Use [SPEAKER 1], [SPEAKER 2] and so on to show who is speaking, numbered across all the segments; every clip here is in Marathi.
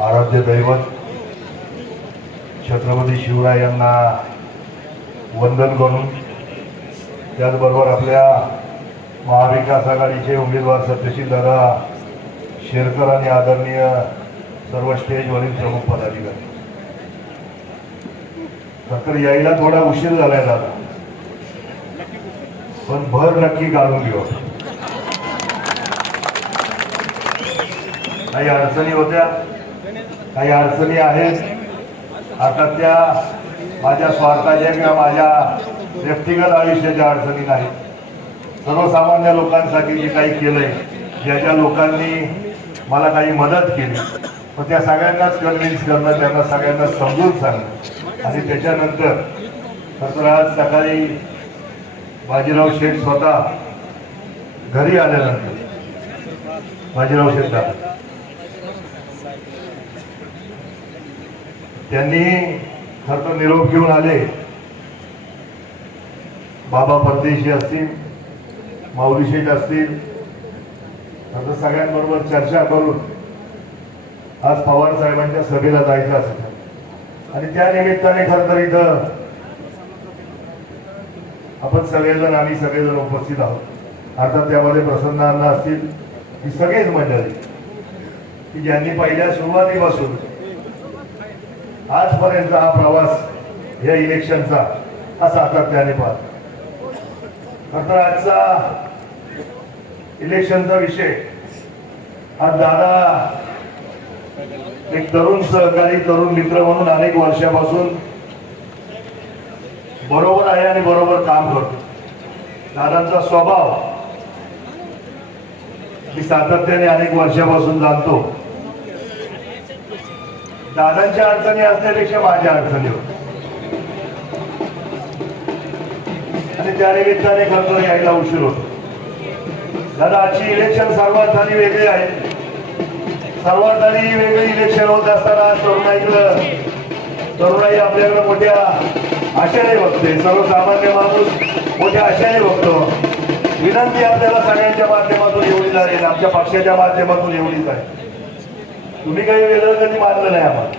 [SPEAKER 1] आराध्य दैवत छत्रपती शिवराय यांना वंदन करून त्याचबरोबर आपल्या महाविकास आघाडीचे उमेदवार सत्यशील दादा शेरकर आणि आदरणीय सर्व स्टेजवरील प्रमुख पदाधिकारी. तर यायला थोडा उशीर झालाय दादा. पण भर नक्की काढून घेऊ काही अडचणी होत्या? काही अडचणी आहेत आता त्या माझ्या स्वार्थाच्या किंवा माझ्या व्यक्तिगत आयुष्याच्या अडचणी नाहीत. सर्वसामान्य लोकांसाठी जे काही केलंय ज्या ज्या लोकांनी मला काही मदत केली पण त्या सगळ्यांनाच कन्व्हिन्स करणं त्यांना सगळ्यांना समजून सांगणं आणि त्याच्यानंतर तर आज सकाळी बाजीराव शेठ स्वतः घरी आल्यानंतर बाजीराव शेठ त्यांनी खरं तर निरोप घेऊन आले. बाबा परदेशी असतील माऊली शेठ असतील खरं तर सगळ्यांबरोबर चर्चा करून आज पवार साहेबांच्या सभेला जायचं असतं आणि त्या निमित्ताने खरं तर इथं आपण सगळेजण आम्ही सगळेजण उपस्थित आहोत. अर्थात त्यामध्ये प्रसन्न असतील ही सगळेच मंडळी. की ज्यांनी पहिल्या सुरुवातीपासून आजपर्यंत हा प्रवास या इलेक्शनचा हा सातत्याने पाहतो. खरं तर आजचा इलेक्शनचा विषय हा दादा एक तरुण सहकारी तरुण मित्र म्हणून अनेक वर्षापासून बरोबर आहे आणि बरोबर काम करतो. दादांचा स्वभाव मी सातत्याने अनेक वर्षापासून जाणतो. दादांच्या अडचणी असण्यापेक्षा माझ्या अडचणी होत्या. आणि त्या निमित्ताने खरं यायला उशीर होतो. दादा आजची इलेक्शन सर्वात आधी वेगळी आहे. सर्वात आधी वेगळी इलेक्शन होत असताना तरुणाईकडं तरुणाई आपल्याकडे मोठ्या आशाने बघते. सर्वसामान्य माणूस मोठ्या आशाने बघतो. विनंती आपल्याला सगळ्यांच्या माध्यमातून एवढीच आहे आमच्या पक्षाच्या माध्यमातून एवढीच आहे. तुम्ही काही वेगळं कधी मानलं नाही आम्हाला.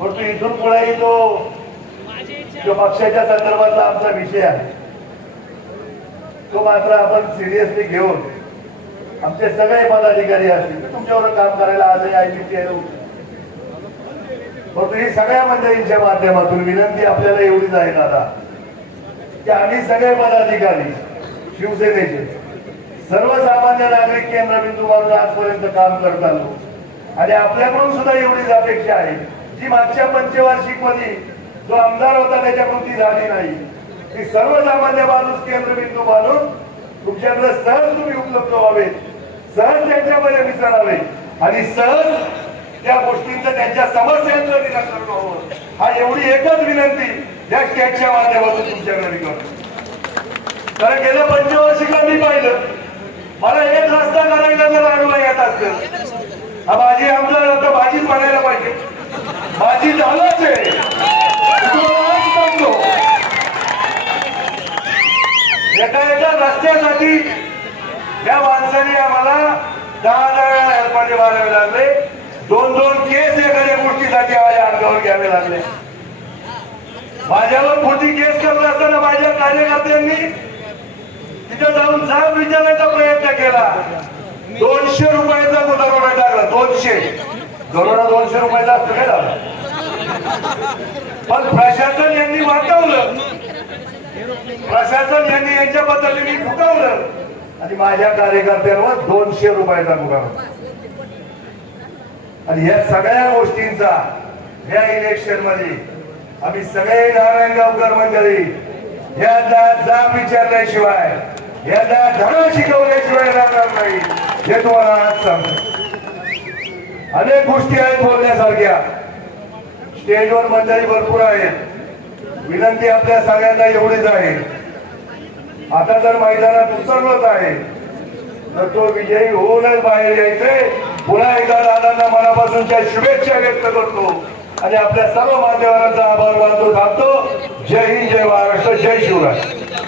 [SPEAKER 1] परंतु इथून पुढेही तो जो पक्षाच्या संदर्भातला आमचा विषय आहे. तो मात्र आपण सिरियसली घेऊन आमचे सगळे पदाधिकारी असतील तुमच्यावर काम करायला आजही आय पी टी परंतु ही सगळ्या मंडळींच्या माध्यमातून विनंती आपल्याला एवढीच आहे दादा की आम्ही सगळे पदाधिकारी शिवसेनेचे सर्वसामान्य नागरिक केंद्रबिंदू म्हणून आजपर्यंत काम करत आलो. आणि आपल्याकडून सुद्धा एवढीच अपेक्षा आहे. जी मागच्या पंचवार्षिकमध्ये जो आमदार होता त्याच्याकडून ती झाली नाही. ती सर्वसामान्य माणूस केंद्रबिंदू मानून तुमच्याकडे सहज तुम्ही उपलब्ध व्हावे सहज त्यांच्यामध्ये मिसळावे आणि सहज त्या गोष्टींचं त्यांच्या समस्यांचं निराकरण व्हावं. हा एवढी एकच विनंती या स्टेटच्या माध्यमातून तुमच्याकडे करतो. कारण गेल्या पंचवर्षिकला मी पाहिलं मला एक रस्ता करायला जर अनुभव येत असतं हा भाजी आमदार आता भाजीच बनायला पाहिजे. भाजी झालंच आहे. एका एका रस्त्यासाठी या माणसाने आम्हाला दहा दहा वेळा हेलपाटे मारावे लागले. दोन दोन केस एखाद्या गोष्टीसाठी माझ्या अंगावर घ्यावे लागले. माझ्यावर खोटी केस करत असताना माझ्या कार्यकर्त्यांनी तिथे जाऊन जाब विचारायचा प्रयत्न केला. दोनशे रुपयाचा दोनशे. दोनला दोनशे रुपयाला असतं काय झालं. पण प्रशासन यांनी वाटवलं. प्रशासन यांनी यांच्या पद्धतीने फुटवलं आणि माझ्या कार्यकर्त्यांवर दोनशे रुपयाचा मुकाम आणि या सगळ्या गोष्टींचा या इलेक्शनमध्ये आम्ही सगळे नारायणगावकर मंडळी यांना जाब विचारल्याशिवाय यांना धडा शिकवल्याशिवाय राहणार नाही हे तुम्हाला आज सांगतो. अनेक गोष्टी आहेत बोलण्यासारख्या. स्टेजवर मंडळी भरपूर आहेत. विनंती आपल्या सगळ्यांना एवढीच आहे. आता जर मैदानात उतरलोच आहे तर तो विजयी होऊनच बाहेर यायचे पुन्हा एकदा दादांना मनापासूनच्या शुभेच्छा व्यक्त करतो. आणि आपल्या सर्व मान्यवरांचा आभार मानतो थांबतो. जय हिंद जय महाराष्ट्र जय शिवराय.